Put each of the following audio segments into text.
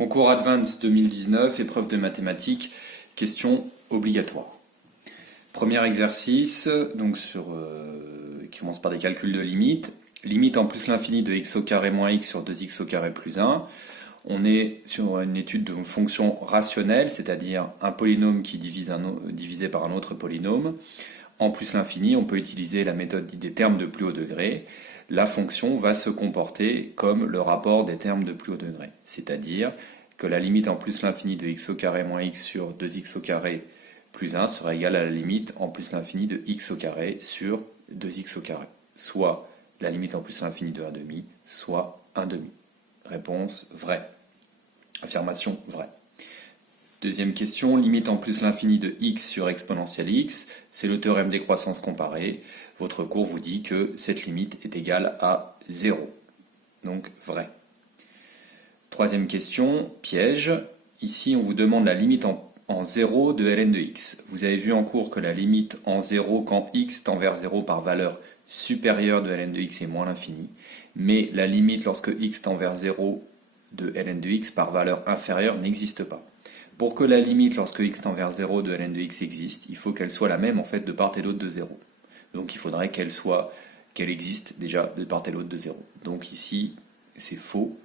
Concours Advance 2019, épreuve de mathématiques, question obligatoire. Premier exercice, donc qui commence par des calculs de limite. Limite en plus l'infini de x au carré moins x sur 2x au carré plus 1. On est sur une étude de fonction rationnelle, c'est-à-dire un polynôme qui divisé par un autre polynôme. En plus l'infini, on peut utiliser la méthode dite des termes de plus haut degré. La fonction va se comporter comme le rapport des termes de plus haut degré. C'est-à-dire que la limite en plus l'infini de x au carré moins x sur 2x au carré plus 1 sera égale à la limite en plus l'infini de x au carré sur 2x au carré. Soit la limite en plus l'infini de 1 demi, soit 1 demi. Réponse vraie. Affirmation vraie. Deuxième question, limite en plus l'infini de x sur exponentielle x, c'est le théorème des croissances comparées. Votre cours vous dit que cette limite est égale à 0. Donc vrai. Troisième question, piège. Ici, on vous demande la limite en 0 de ln de x. Vous avez vu en cours que la limite en 0 quand x tend vers 0 par valeur supérieure de ln de x est moins l'infini. Mais la limite lorsque x tend vers 0 de ln de x par valeur inférieure n'existe pas. Pour que la limite lorsque x tend vers 0 de ln de x existe, il faut qu'elle soit la même en fait de part et d'autre de 0. Donc il faudrait qu'elle existe déjà de part et d'autre de 0. Donc ici, c'est faux.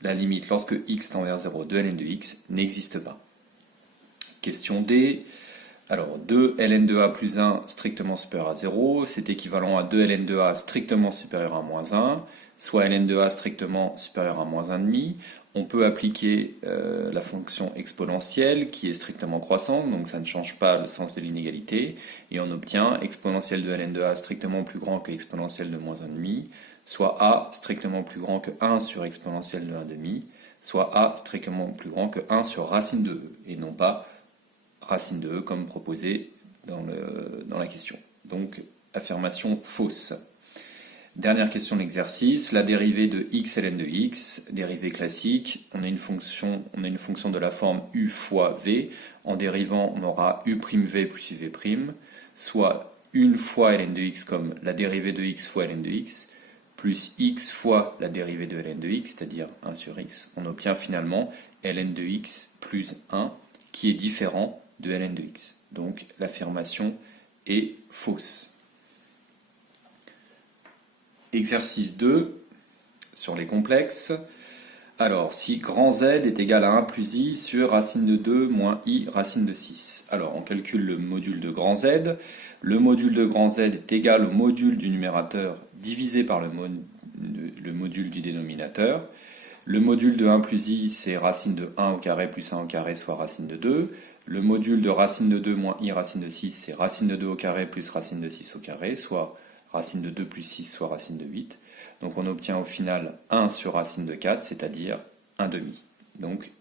La limite lorsque x tend vers 0 de ln de x n'existe pas. Question D. Alors 2 ln de a plus 1 strictement supérieur à 0, c'est équivalent à 2 ln de a strictement supérieur à moins 1, soit ln de a strictement supérieur à moins 1,5. On peut appliquer la fonction exponentielle qui est strictement croissante, donc ça ne change pas le sens de l'inégalité, et on obtient exponentielle de ln de a strictement plus grand que exponentielle de moins 1,5, soit a strictement plus grand que 1 sur exponentielle de 1,5, soit a strictement plus grand que 1 sur racine de e, et non pas racine de e comme proposé dans la question. Donc affirmation fausse. Dernière question de l'exercice, la dérivée de x ln de x, dérivée classique, on a une fonction de la forme u fois v, en dérivant on aura u' v plus uv', soit une fois ln de x comme la dérivée de x fois ln de x, plus x fois la dérivée de ln de x, c'est-à-dire 1 sur x, on obtient finalement ln de x plus 1, qui est différent de ln de x. Donc l'affirmation est fausse. Exercice 2, sur les complexes. Alors, si grand Z est égal à 1 plus i sur racine de 2 moins i racine de 6. Alors, on calcule le module de grand Z. Le module de grand Z est égal au module du numérateur divisé par le module du dénominateur. Le module de 1 plus i, c'est racine de 1 au carré plus 1 au carré, soit racine de 2. Le module de racine de 2 moins i racine de 6, c'est racine de 2 au carré plus racine de 6 au carré, soit racine de 2 plus 6, soit racine de 8. Donc on obtient au final 1 sur racine de 4, c'est-à-dire 1 demi. Donc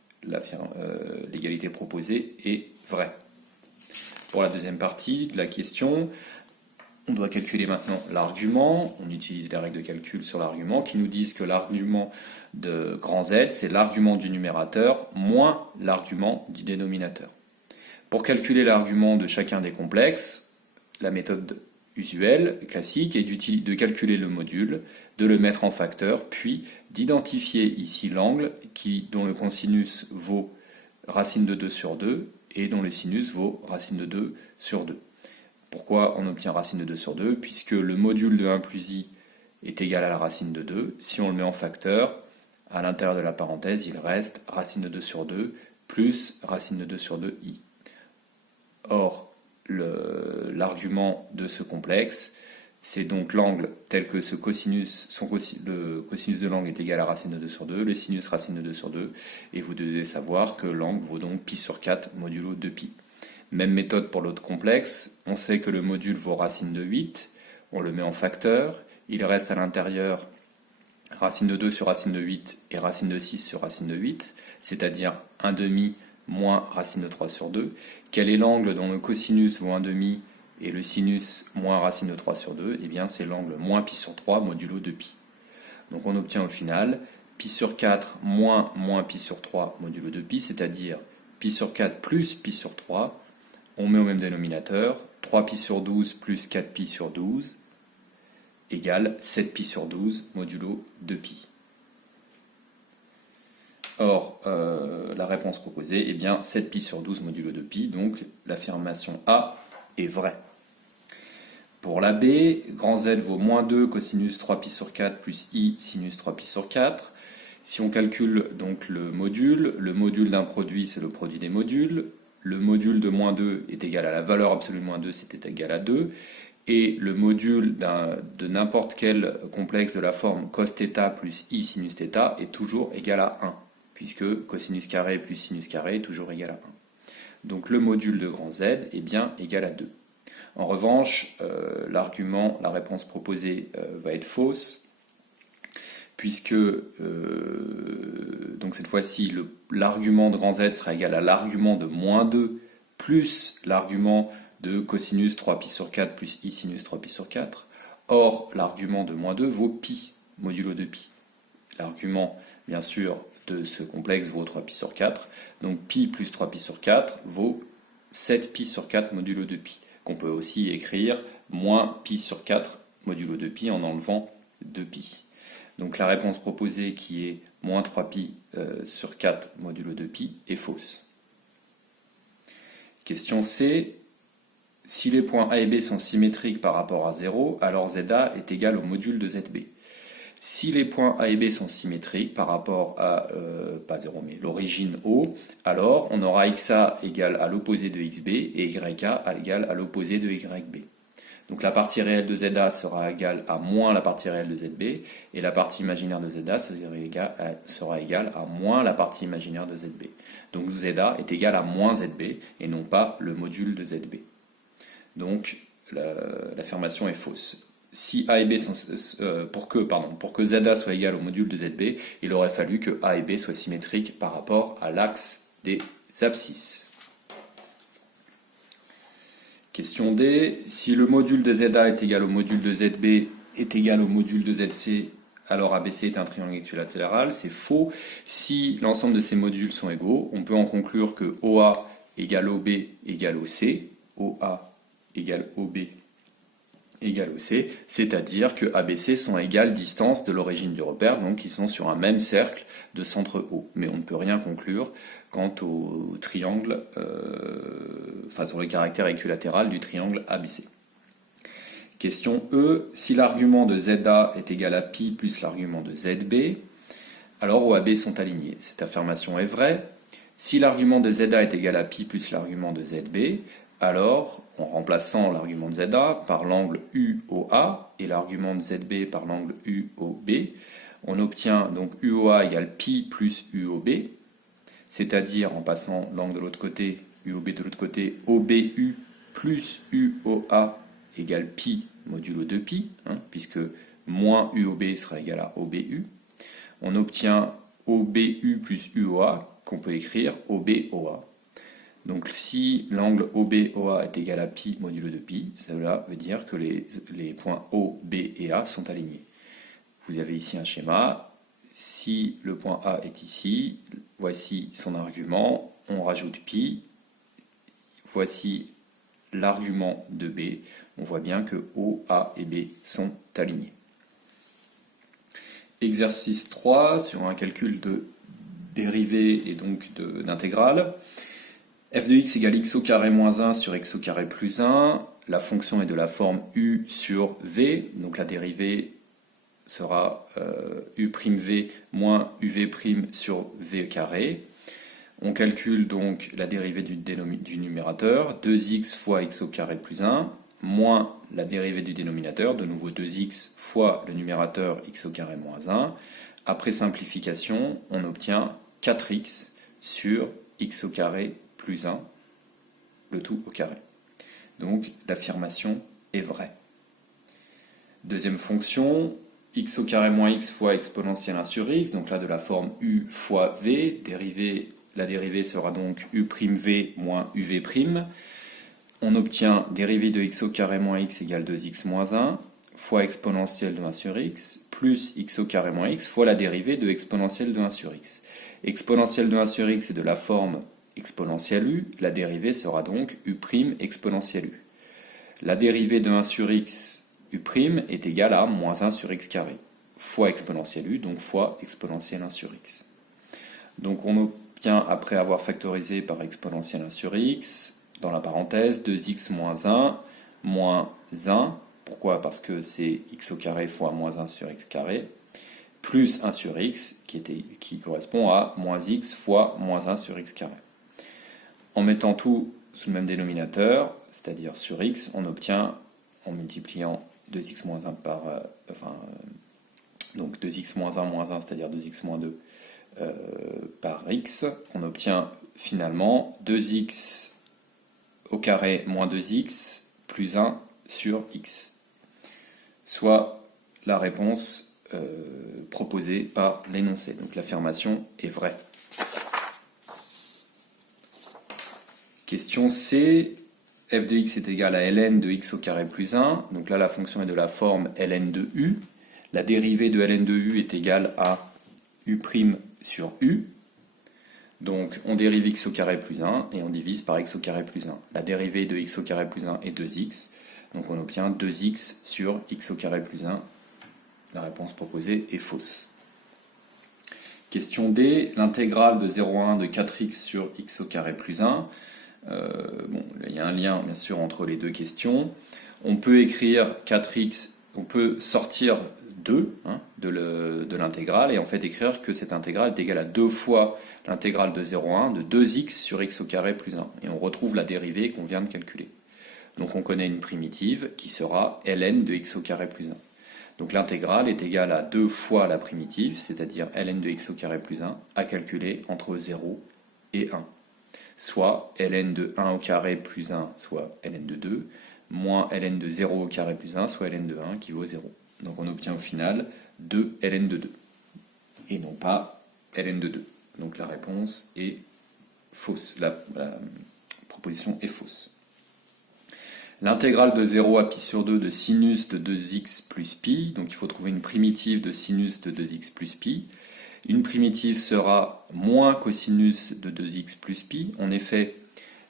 l'égalité proposée est vraie. Pour la deuxième partie de la question, on doit calculer maintenant l'argument. On utilise les règles de calcul sur l'argument qui nous disent que l'argument de grand Z, c'est l'argument du numérateur moins l'argument du dénominateur. Pour calculer l'argument de chacun des complexes, la méthode usuelle, classique, est de calculer le module, de le mettre en facteur, puis d'identifier ici l'angle dont le cosinus vaut racine de 2 sur 2 et dont le sinus vaut racine de 2 sur 2. Pourquoi on obtient racine de 2 sur 2? Puisque le module de 1 plus i est égal à la racine de 2. Si on le met en facteur, à l'intérieur de la parenthèse, il reste racine de 2 sur 2 plus racine de 2 sur 2i. Or, l'argument de ce complexe, c'est donc l'angle tel que le cosinus de l'angle est égal à racine de 2 sur 2, le sinus racine de 2 sur 2, et vous devez savoir que l'angle vaut donc pi sur 4 modulo 2pi. Même méthode pour l'autre complexe, on sait que le module vaut racine de 8, on le met en facteur, il reste à l'intérieur racine de 2 sur racine de 8 et racine de 6 sur racine de 8, c'est-à-dire 1 demi moins racine de 3 sur 2. Quel est l'angle dont le cosinus vaut 1 demi et le sinus moins racine de 3 sur 2? Eh bien, c'est l'angle moins pi sur 3 modulo 2pi. Donc on obtient au final pi sur 4 moins pi sur 3 modulo 2pi, c'est-à-dire pi sur 4 plus pi sur 3. On met au même dénominateur, 3pi sur 12 plus 4pi sur 12 égale 7pi sur 12 modulo 2pi. Or, la réponse proposée est bien 7pi sur 12 modulo de pi, donc l'affirmation A est vraie. Pour la B, grand Z vaut moins 2 cosinus 3pi sur 4 plus i sinus 3pi sur 4. Si on calcule donc le module d'un produit c'est le produit des modules, le module de moins 2 est égal à la valeur absolue de moins 2, c'était égal à 2, et le module de n'importe quel complexe de la forme cos θ plus i sinus θ est toujours égal à 1, puisque cosinus carré plus sinus carré est toujours égal à 1. Donc le module de grand Z est bien égal à 2. En revanche, la réponse proposée va être fausse, puisque donc cette fois-ci, l'argument de grand Z sera égal à l'argument de moins 2 plus l'argument de cosinus 3pi sur 4 plus i sinus 3pi sur 4. Or, l'argument de moins 2 vaut pi, modulo de pi. L'argument, bien sûr, de ce complexe vaut 3pi sur 4. Donc pi plus 3pi sur 4 vaut 7pi sur 4 modulo de pi, qu'on peut aussi écrire moins pi sur 4 modulo de pi en enlevant 2pi. Donc la réponse proposée qui est moins 3pi sur 4 modulo de pi est fausse. Question C. Si les points A et B sont symétriques par rapport à 0, alors ZA est égal au module de ZB. Si les points A et B sont symétriques par rapport à, pas 0 mais l'origine O, alors on aura XA égale à l'opposé de XB et YA égale à l'opposé de YB. Donc la partie réelle de ZA sera égale à moins la partie réelle de ZB, et la partie imaginaire de ZA sera égale à moins la partie imaginaire de ZB. Donc ZA est égal à moins ZB, et non pas le module de ZB. Donc l'affirmation est fausse. Si A et B sont, pour que ZA soit égal au module de ZB, il aurait fallu que A et B soient symétriques par rapport à l'axe des abscisses. Question D. Si le module de ZA est égal au module de ZB est égal au module de ZC, alors ABC est un triangle équilatéral. C'est faux. Si l'ensemble de ces modules sont égaux, on peut en conclure que OA égale OB égale OC, OA égale OB égale OC, c'est-à-dire que ABC sont à égale distance de l'origine du repère, donc ils sont sur un même cercle de centre O. Mais on ne peut rien conclure quant au triangle, sur le caractère équilatéral du triangle ABC. Question E. Si l'argument de ZA est égal à pi plus l'argument de ZB, alors OAB sont alignés. Cette affirmation est vraie. Si l'argument de ZA est égal à pi plus l'argument de ZB, alors, en remplaçant l'argument de ZA par l'angle UOA et l'argument de ZB par l'angle UOB, on obtient donc UOA égale pi plus UOB, c'est-à-dire en passant l'angle de l'autre côté, UOB de l'autre côté, OBU plus UOA égale pi modulo 2pi, puisque moins UOB sera égal à OBU. On obtient OBU plus UOA, qu'on peut écrire OBOA. Donc si l'angle OBOA est égal à pi modulo de pi, cela veut dire que les points O, B et A sont alignés. Vous avez ici un schéma. Si le point A est ici, voici son argument, on rajoute pi, voici l'argument de B, on voit bien que O, A et B sont alignés. Exercice 3 sur un calcul de dérivée et donc d'intégrale. F de x égale x au carré moins 1 sur x au carré plus 1. La fonction est de la forme u sur v, donc la dérivée sera u'v moins uv' sur v carré. On calcule donc la dérivée du numérateur, 2x fois x au carré plus 1, moins la dérivée du dénominateur, de nouveau 2x fois le numérateur x au carré moins 1. Après simplification, on obtient 4x sur x au carré plus 1, le tout au carré. Donc l'affirmation est vraie. Deuxième fonction, x au carré moins x fois exponentielle 1 sur x, donc là de la forme u fois v, la dérivée sera donc u'v moins uv'. On obtient dérivée de x au carré moins x égale 2x moins 1 fois exponentielle de 1 sur x plus x au carré moins x fois la dérivée de exponentielle de 1 sur x. Exponentielle de 1 sur x est de la forme exponentielle u, la dérivée sera donc u' exponentielle u. La dérivée de 1 sur x u' est égale à moins 1 sur x carré, fois exponentielle u, donc fois exponentielle 1 sur x. Donc on obtient, après avoir factorisé par exponentielle 1 sur x, dans la parenthèse, 2x moins 1. Pourquoi? Parce que c'est x au carré fois moins 1 sur x carré, plus 1 sur x, qui correspond à moins x fois moins 1 sur x carré. En mettant tout sous le même dénominateur, c'est-à-dire sur x, on obtient, en multipliant 2x moins 1 par... donc 2x moins 1, c'est-à-dire 2x moins 2 par x, on obtient finalement 2x au carré moins 2x plus 1 sur x, soit la réponse proposée par l'énoncé. Donc l'affirmation est vraie. Question C, f de x est égal à ln de x au carré plus 1. Donc là, la fonction est de la forme ln de u. La dérivée de ln de u est égale à u' sur u. Donc on dérive x au carré plus 1 et on divise par x au carré plus 1. La dérivée de x au carré plus 1 est 2x. Donc on obtient 2x sur x au carré plus 1. La réponse proposée est fausse. Question D, l'intégrale de 0 à 1 de 4x sur x au carré plus 1. Il y a un lien bien sûr entre les deux questions. On peut écrire 4x, on peut sortir 2 de l'intégrale et en fait écrire que cette intégrale est égale à 2 fois l'intégrale de 0 à 1 de 2x sur x au carré plus 1. Et on retrouve la dérivée qu'on vient de calculer. Donc on connaît une primitive qui sera ln de x au carré plus 1. Donc l'intégrale est égale à 2 fois la primitive, c'est-à-dire ln de x au carré plus 1, à calculer entre 0 et 1. Soit ln de 1 au carré plus 1, soit ln de 2, moins ln de 0 au carré plus 1, soit ln de 1 qui vaut 0. Donc on obtient au final 2 ln de 2, et non pas ln de 2. Donc la réponse est fausse, la proposition est fausse. L'intégrale de 0 à pi sur 2 de sinus de 2x plus pi, donc il faut trouver une primitive de sinus de 2x plus pi. Une primitive sera moins cosinus de 2x plus pi. En effet,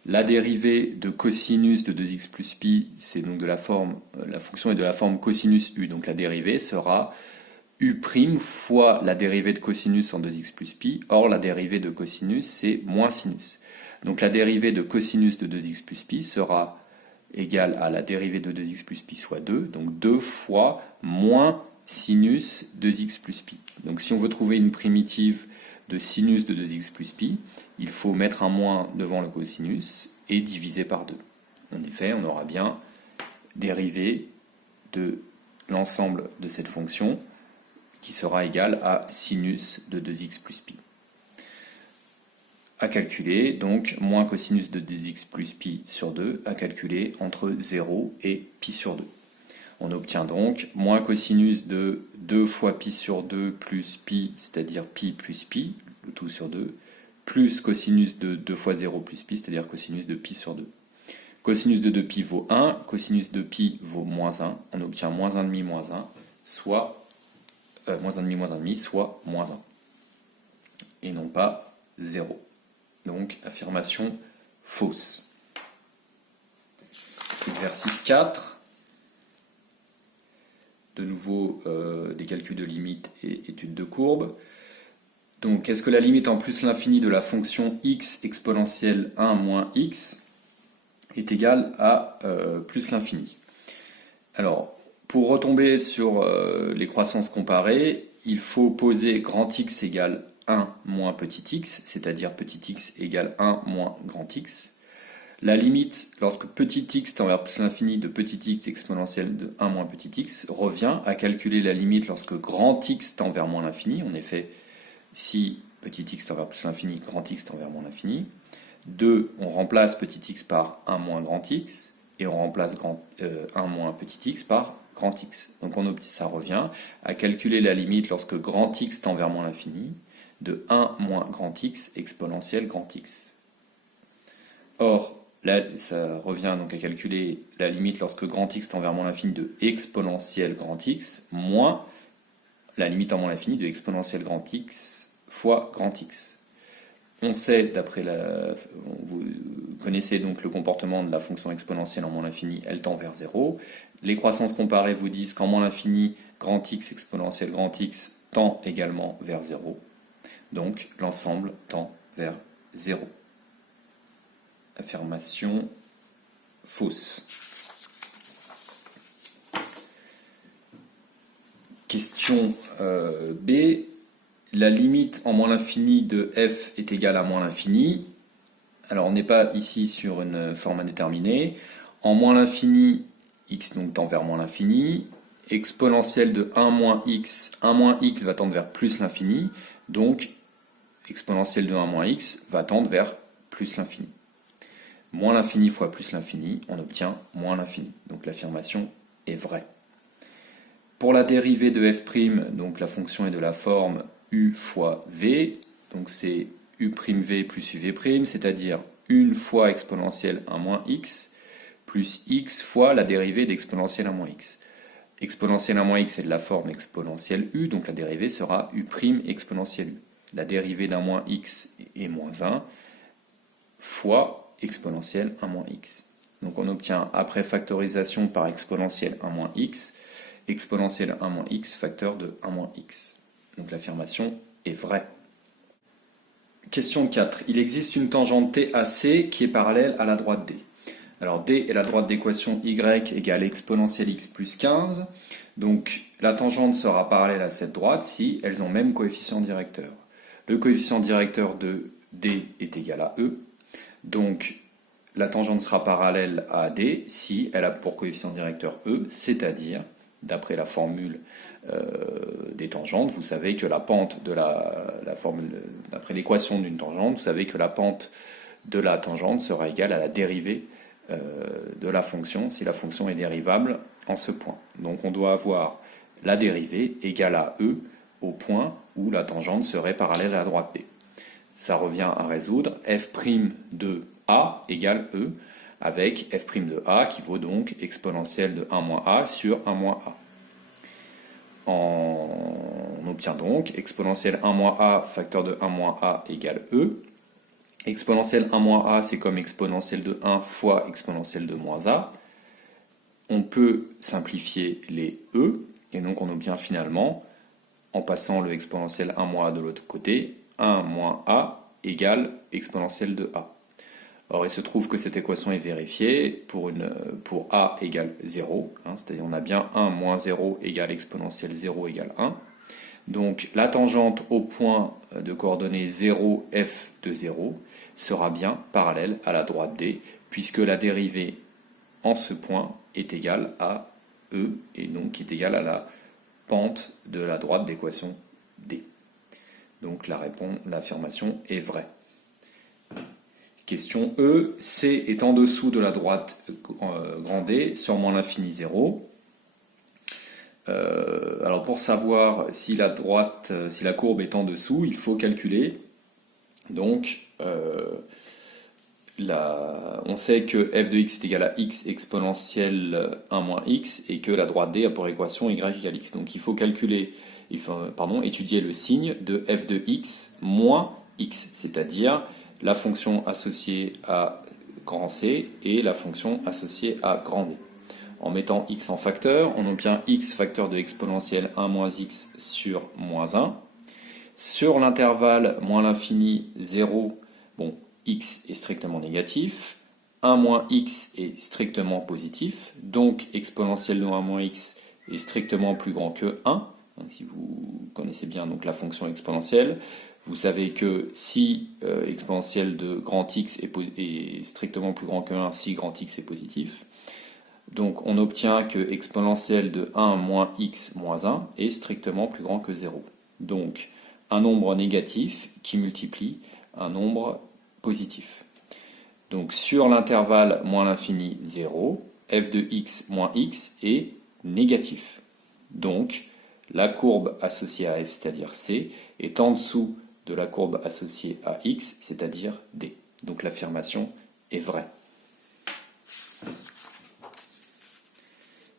la dérivée de cosinus de 2x plus pi, c'est donc de la fonction est de la forme cosinus u, donc la dérivée sera u' fois la dérivée de cosinus en 2x plus pi. Or, la dérivée de cosinus, c'est moins sinus. Donc la dérivée de cosinus de 2x plus pi sera égale à la dérivée de 2x plus pi, soit 2, donc 2 fois moins sinus 2x plus pi. Donc si on veut trouver une primitive de sinus de 2x plus pi, il faut mettre un moins devant le cosinus et diviser par 2. En effet, on aura bien dérivée de l'ensemble de cette fonction qui sera égale à sinus de 2x plus pi. À calculer, donc moins cosinus de 2x plus pi sur 2, à calculer entre 0 et pi sur 2. On obtient donc moins cosinus de 2 fois pi sur 2 plus pi, c'est-à-dire pi plus pi, le tout sur 2, plus cosinus de 2 fois 0 plus pi, c'est-à-dire cosinus de pi sur 2. Cosinus de 2pi vaut 1, cosinus de pi vaut moins 1, on obtient moins 1,5 moins 1, soit moins 1,5 moins 1,5, soit moins 1, et non pas 0. Donc, affirmation fausse. Exercice 4. De nouveau, des calculs de limite et études de courbe. Donc, est-ce que la limite en plus l'infini de la fonction x exponentielle 1 moins x est égale à plus l'infini? Alors, pour retomber sur les croissances comparées, il faut poser grand X égale 1 moins petit x, c'est-à-dire petit x égale 1 moins grand x. La limite, lorsque petit x tend vers plus l'infini de petit x exponentielle de 1 moins petit x, revient à calculer la limite lorsque grand x tend vers moins l'infini. En effet, si petit x tend vers plus l'infini, grand x tend vers moins l'infini. 2, on remplace petit x par 1 moins grand x, et on remplace 1 moins petit x par grand x. Donc ça revient à calculer la limite lorsque grand x tend vers moins l'infini, de 1 moins grand x exponentielle grand x. Or, là, ça revient donc à calculer la limite lorsque grand x tend vers moins l'infini de exponentielle grand x moins la limite en moins l'infini de exponentielle grand x fois grand x. On sait, vous connaissez donc le comportement de la fonction exponentielle en moins l'infini, elle tend vers 0. Les croissances comparées vous disent qu'en moins l'infini, grand x exponentielle grand x tend également vers 0. Donc l'ensemble tend vers 0. Affirmation fausse. Question B. La limite en moins l'infini de f est égale à moins l'infini. Alors on n'est pas ici sur une forme indéterminée. En moins l'infini, x donc tend vers moins l'infini. Exponentielle de 1 moins x va tendre vers plus l'infini. Donc exponentielle de 1 moins x va tendre vers plus l'infini. Moins l'infini fois plus l'infini, on obtient moins l'infini. Donc l'affirmation est vraie. Pour la dérivée de f', donc la fonction est de la forme u fois v, donc c'est u' v plus uv', c'est-à-dire une fois exponentielle 1 moins x, plus x fois la dérivée d'exponentielle 1 moins x. Exponentielle 1 moins x est de la forme exponentielle u, donc la dérivée sera u' exponentielle u. La dérivée d'un moins x est moins 1 fois exponentielle 1 moins x. Donc on obtient, après factorisation par exponentielle 1 moins x, exponentielle 1 moins x facteur de 1 moins x. Donc l'affirmation est vraie. Question 4. Il existe une tangente TAC qui est parallèle à la droite D. Alors D est la droite d'équation y égale exponentielle x plus 15. Donc la tangente sera parallèle à cette droite si elles ont même coefficient directeur. Le coefficient directeur de D est égal à E. Donc la tangente sera parallèle à D si elle a pour coefficient directeur E, c'est-à-dire, d'après la formule des tangentes, vous savez que la pente de la formule, d'après l'équation d'une tangente, vous savez que la pente de la tangente sera égale à la dérivée de la fonction, si la fonction est dérivable en ce point. Donc on doit avoir la dérivée égale à E au point où la tangente serait parallèle à la droite D. Ça revient à résoudre f' de A égale E, avec f' de A qui vaut donc exponentielle de 1 moins A sur 1 moins A. On obtient donc exponentielle 1 moins A facteur de 1 moins A égale E. Exponentielle 1 moins A, c'est comme exponentielle de 1 fois exponentielle de moins A. On peut simplifier les E, et donc on obtient finalement, en passant le exponentielle 1 moins A de l'autre côté, 1 moins A égale exponentielle de A. Or, il se trouve que cette équation est vérifiée pour A égale 0, c'est-à-dire on a bien 1 moins 0 égale exponentielle 0 égale 1. Donc la tangente au point de coordonnées 0, f de 0 sera bien parallèle à la droite D, puisque la dérivée en ce point est égale à E, et donc est égale à la pente de la droite d'équation D. Donc l'affirmation est vraie. Question E, C est en dessous de la droite grand D sur moins l'infini 0. Alors pour savoir si la courbe est en dessous, il faut calculer. Donc on sait que f de x est égal à x exponentielle 1 moins x et que la droite D a pour équation y égale x. Donc il faut étudier le signe de f de x moins x, c'est-à-dire la fonction associée à grand C et la fonction associée à grand D. En mettant x en facteur, on obtient x facteur de exponentielle 1 moins x sur moins 1. Sur l'intervalle moins l'infini 0, x est strictement négatif, 1 moins x est strictement positif, donc exponentielle de 1 moins x est strictement plus grand que 1. Donc, si vous connaissez bien donc, la fonction exponentielle, vous savez que si exponentielle de grand x est strictement plus grand que 1, si grand x est positif. Donc on obtient que exponentielle de 1 moins x moins 1 est strictement plus grand que 0. Donc un nombre négatif qui multiplie un nombre positif. Donc sur l'intervalle moins l'infini 0, f de x moins x est négatif. Donc la courbe associée à f, c'est-à-dire c, est en dessous de la courbe associée à x, c'est-à-dire d. Donc l'affirmation est vraie.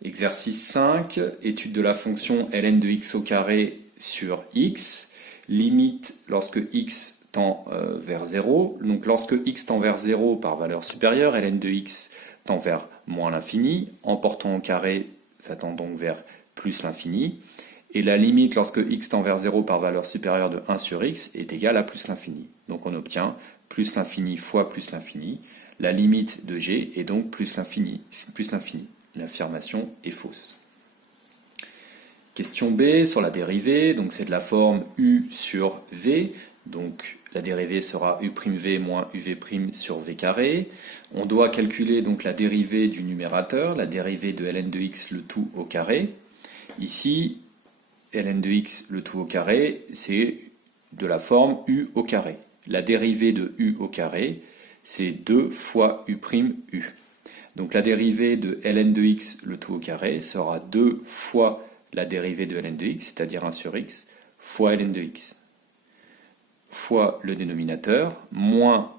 Exercice 5, étude de la fonction ln de x au carré sur x, limite lorsque x tend vers 0. Donc lorsque x tend vers 0 par valeur supérieure, ln de x tend vers moins l'infini. En portant au carré, ça tend donc vers plus l'infini. et la limite lorsque x tend vers 0 par valeur supérieure de 1 sur x est égale à plus l'infini. Donc on obtient plus l'infini fois plus l'infini. La limite de g est donc plus l'infini. L'affirmation est fausse. Question B sur la dérivée, donc c'est de la forme u sur v, donc la dérivée sera u'v moins uv' sur v carré. On doit calculer donc la dérivée du numérateur, la dérivée de ln de x le tout au carré. Ici, ln de x le tout au carré, c'est de la forme u au carré. La dérivée de u au carré, c'est 2 fois u'. Donc la dérivée de ln de x le tout au carré sera 2 fois la dérivée de ln de x, c'est-à-dire 1 sur x, fois ln de x, fois le dénominateur, moins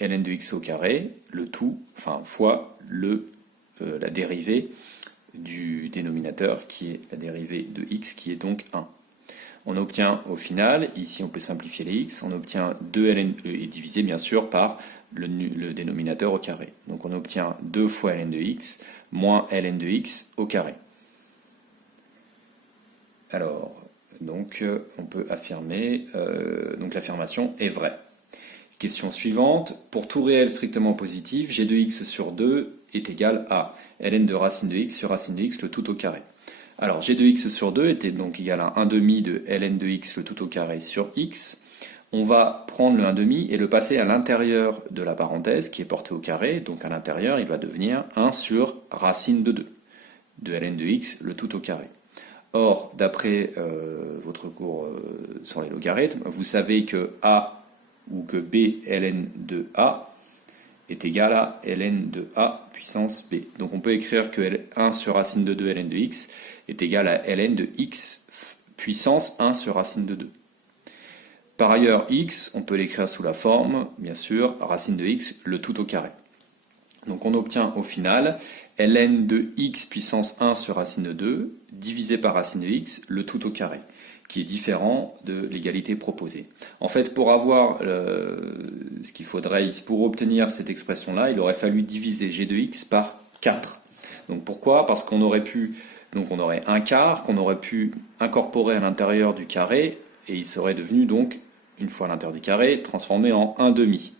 ln de x au carré, le tout, enfin fois la dérivée du dénominateur, qui est la dérivée de x, qui est donc 1. On obtient au final, ici on peut simplifier les x, on obtient 2 ln, et divisé bien sûr par le dénominateur au carré. Donc on obtient 2 fois ln de x, moins ln de x au carré. Alors, donc on peut affirmer, donc l'affirmation est vraie. Question suivante, pour tout réel strictement positif, g de x sur 2 est égal à ln de racine de x sur racine de x le tout au carré. Alors g de x sur 2 était donc égal à 1 demi de ln de x le tout au carré sur x. On va prendre le 1 demi et le passer à l'intérieur de la parenthèse qui est portée au carré, donc à l'intérieur il va devenir 1 sur racine de 2 de ln de x le tout au carré. Or, d'après votre cours sur les logarithmes, vous savez que a ou que b ln de a est égal à ln de a puissance b. Donc on peut écrire que 1 sur racine de 2 ln de x est égal à ln de x puissance 1 sur racine de 2. Par ailleurs, x, on peut l'écrire sous la forme, bien sûr, racine de x, le tout au carré. Donc on obtient au final ln de x puissance 1 sur racine de 2 divisé par racine de x, le tout au carré, qui est différent de l'égalité proposée. En fait, pour avoir ce qu'il faudrait, pour obtenir cette expression-là, il aurait fallu diviser g de x par 4. Donc pourquoi? Parce qu'on aurait pu, donc on aurait un quart qu'on aurait pu incorporer à l'intérieur du carré, et il serait devenu donc, une fois à l'intérieur du carré, transformé en 1 demi.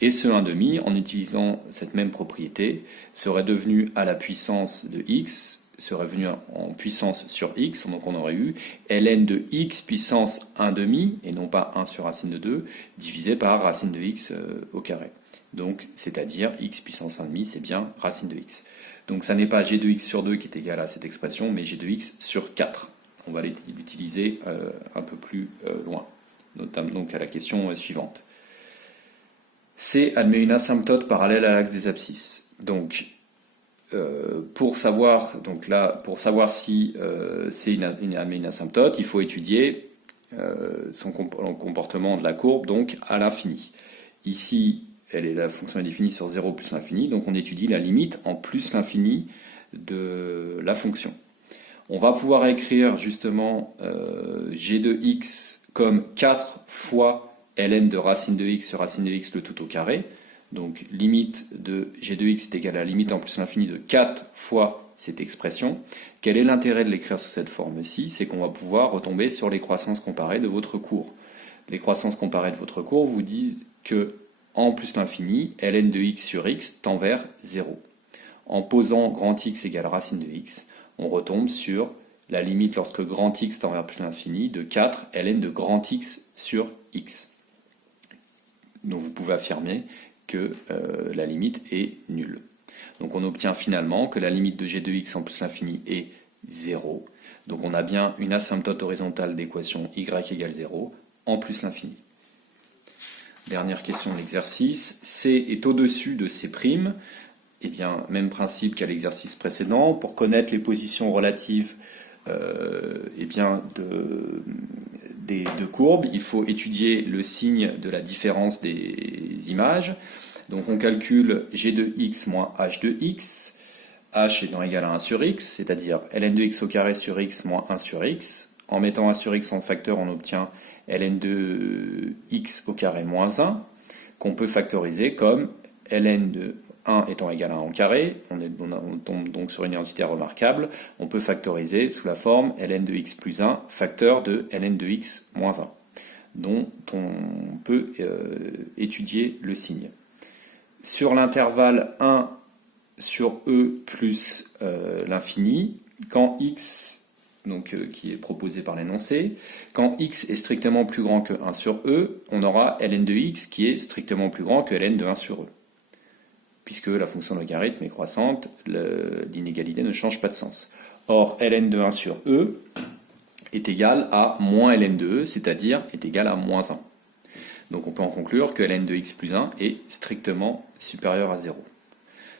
Et ce 1 demi, en utilisant cette même propriété, serait devenu à la puissance de x, serait venu en puissance sur x, donc on aurait eu ln de x puissance 1 demi, et non pas 1 sur racine de 2, divisé par racine de x au carré. Donc, c'est-à-dire x puissance 1 demi, c'est bien racine de x. Donc ça n'est pas g de x sur 2 qui est égal à cette expression, mais g de x sur 4. On va l'utiliser un peu plus loin, notamment donc à la question suivante. C admet une asymptote parallèle à l'axe des abscisses. Donc, pour savoir si C admet une asymptote, il faut étudier le comportement de la courbe donc à l'infini. Ici, la fonction est définie sur 0 plus l'infini, donc on étudie la limite en plus l'infini de la fonction. On va pouvoir écrire justement g de x comme 4 fois ln de racine de x sur racine de x le tout au carré. Donc limite de g de x est égale à la limite en plus l'infini de 4 fois cette expression. Quel est l'intérêt de l'écrire sous cette forme-ci? C'est qu'on va pouvoir retomber sur les croissances comparées de votre cours. Les croissances comparées de votre cours vous disent que en plus l'infini, ln de x sur x tend vers 0. En posant grand X égale racine de x, on retombe sur la limite lorsque grand X tend vers plus l'infini de 4 ln de grand X sur x. Donc vous pouvez affirmer que la limite est nulle. Donc on obtient finalement que la limite de g de x en plus l'infini est 0. Donc on a bien une asymptote horizontale d'équation y égale 0 en plus l'infini. Dernière question de l'exercice. C est au-dessus de C'. Eh bien, même principe qu'à l'exercice précédent. Pour connaître les positions relatives de courbes, il faut étudier le signe de la différence des images. Donc on calcule g de x moins h de x, h étant égal à 1 sur x, c'est-à-dire ln de x au carré sur x moins 1 sur x. En mettant 1 sur x en facteur, on obtient ln de x au carré moins 1, qu'on peut factoriser comme ln de 1 étant égal à 1 au carré, on tombe donc sur une identité remarquable, on peut factoriser sous la forme ln de x plus 1, facteur de ln de x moins 1, dont on peut étudier le signe. Sur l'intervalle 1 sur e plus l'infini, quand x, donc, qui est proposé par l'énoncé, quand x est strictement plus grand que 1 sur e, on aura ln de x qui est strictement plus grand que ln de 1 sur e. Puisque la fonction logarithme est croissante, l'inégalité ne change pas de sens. Or, ln de 1 sur e est égal à moins ln de e, c'est-à-dire est égal à moins 1. Donc on peut en conclure que ln de x plus 1 est strictement supérieur à 0.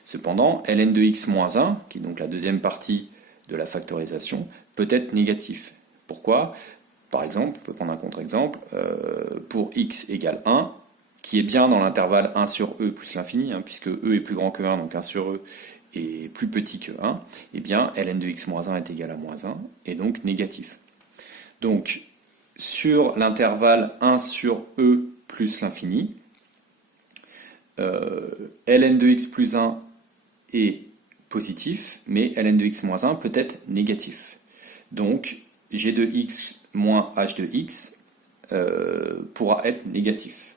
Cependant, ln de x moins 1, qui est donc la deuxième partie de la factorisation, peut être négatif. Pourquoi? Par exemple, on peut prendre un contre-exemple, pour x égale 1, qui est bien dans l'intervalle 1 sur e plus l'infini, puisque e est plus grand que 1, donc 1 sur e est plus petit que 1, eh bien ln de x moins 1 est égal à moins 1, et donc négatif. Donc, sur l'intervalle 1 sur e plus l'infini, ln de x plus 1 est positif, mais ln de x moins 1 peut être négatif. Donc, g de x moins h de x pourra être négatif.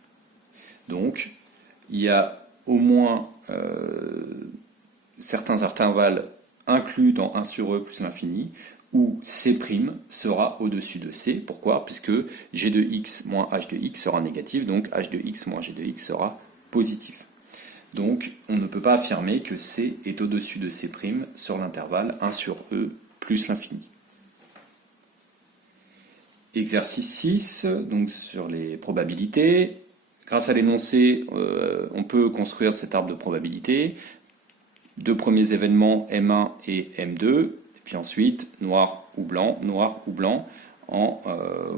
Donc, il y a au moins certains intervalles inclus dans 1 sur e plus l'infini où c' sera au-dessus de c. Pourquoi? Puisque g de x moins h de x sera négatif, donc h de x moins g de x sera positif. Donc, on ne peut pas affirmer que c est au-dessus de c' sur l'intervalle 1 sur e plus l'infini. Exercice 6, donc sur les probabilités. Grâce à l'énoncé, on peut construire cet arbre de probabilité. Deux premiers événements, M1 et M2, et puis ensuite noir ou blanc, en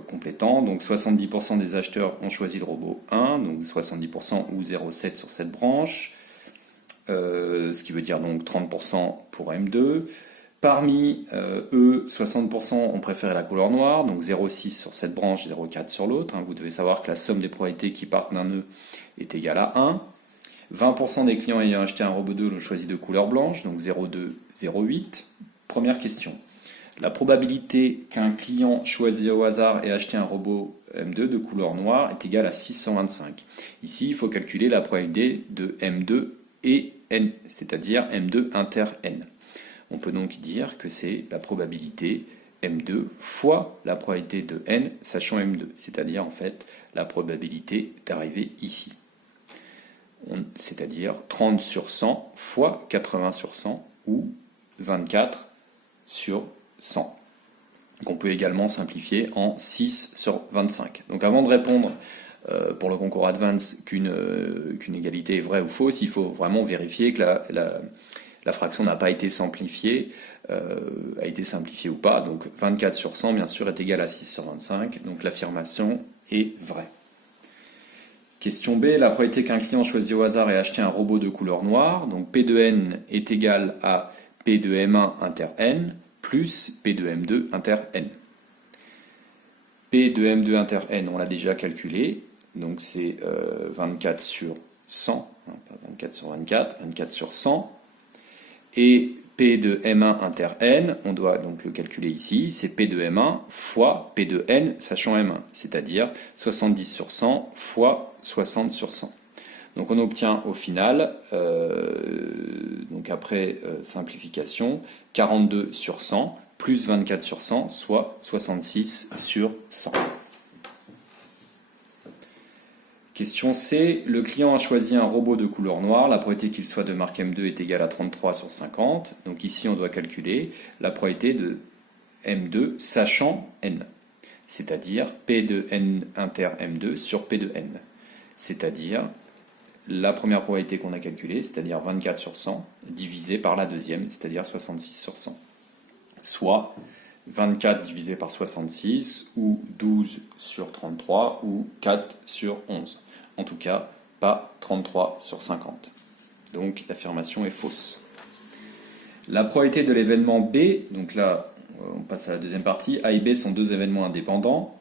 complétant. Donc 70% des acheteurs ont choisi le robot 1, donc 70% ou 0,7 sur cette branche, ce qui veut dire donc 30% pour M2. Parmi eux, 60% ont préféré la couleur noire, donc 0,6 sur cette branche, 0,4 sur l'autre. Vous devez savoir que la somme des probabilités qui partent d'un nœud est égale à 1. 20% des clients ayant acheté un robot 2 l'ont choisi de couleur blanche, donc 0,2, 0,8. Première question. La probabilité qu'un client choisi au hasard ait acheté un robot M2 de couleur noire est égale à 625. Ici, il faut calculer la probabilité de M2 et N, c'est-à-dire M2 inter N. On peut donc dire que c'est la probabilité M2 fois la probabilité de N sachant M2, c'est-à-dire en fait la probabilité d'arriver ici. C'est-à-dire 30 sur 100 fois 80 sur 100 ou 24 sur 100. Donc on peut également simplifier en 6 sur 25. Donc avant de répondre pour le concours Advance qu'une égalité est vraie ou fausse, il faut vraiment vérifier que la fraction n'a pas été simplifiée, a été simplifiée ou pas. Donc 24 sur 100, bien sûr, est égal à 6 sur 25. Donc l'affirmation est vraie. Question B, la probabilité qu'un client choisi au hasard ait acheté un robot de couleur noire. Donc P de N est égal à P de M1 inter N plus P de M2 inter N. P de M2 inter N, on l'a déjà calculé. Donc c'est 24 sur 100, pas 24 sur 24, 24 sur 100. Et P de M1 inter N, on doit donc le calculer ici, c'est P de M1 fois P de N sachant M1, c'est-à-dire 70 sur 100 fois 60 sur 100. Donc on obtient au final, donc après simplification, 42 sur 100 plus 24 sur 100, soit 66 sur 100. Question C, le client a choisi un robot de couleur noire, la probabilité qu'il soit de marque M2 est égale à 33 sur 50. Donc ici on doit calculer la probabilité de M2 sachant N, c'est-à-dire P de N inter M2 sur P de N. C'est-à-dire la première probabilité qu'on a calculée, c'est-à-dire 24 sur 100, divisé par la deuxième, c'est-à-dire 66 sur 100. Soit 24 divisé par 66, ou 12 sur 33, ou 4 sur 11. En tout cas, pas 33 sur 50. Donc l'affirmation est fausse. La probabilité de l'événement B, donc là on passe à la deuxième partie, A et B sont deux événements indépendants.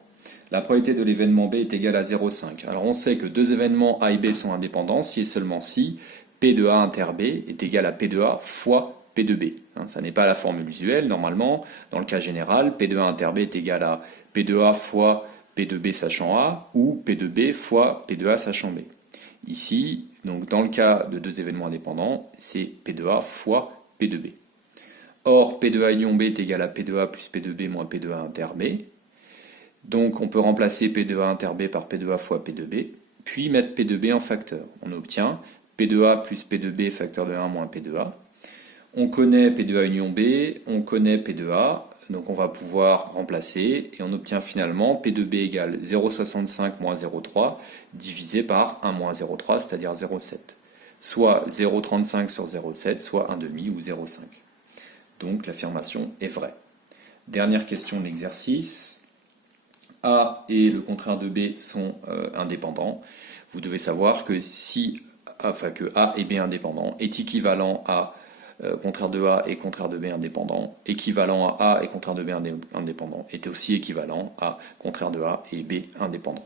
La probabilité de l'événement B est égale à 0,5. Alors on sait que deux événements A et B sont indépendants si et seulement si P de A inter B est égal à P de A fois P de B. Ça n'est pas la formule usuelle, normalement. Dans le cas général, P de A inter B est égal à P de A fois P de B sachant A, ou P de B fois P de A sachant B. Ici, donc dans le cas de deux événements indépendants, c'est P de A fois P de B. Or, P de A union B est égal à P de A plus P de B moins P de A inter B. Donc on peut remplacer P de A inter B par P de A fois P de B, puis mettre P de B en facteur. On obtient P de A plus P de B facteur de 1 moins P de A. On connaît P de A union B, on connaît P de A, donc on va pouvoir remplacer et on obtient finalement P de B égale 0,65 moins 0,3 divisé par 1 moins 0,3, c'est-à-dire 0,7. Soit 0,35 sur 0,7, soit 1,5 ou 0,5. Donc l'affirmation est vraie. Dernière question de l'exercice. A et le contraire de B sont indépendants. Vous devez savoir que que A et B indépendants est équivalent à contraire de A et contraire de B indépendant, équivalent à A et contraire de B indépendant est aussi équivalent à contraire de A et B indépendant.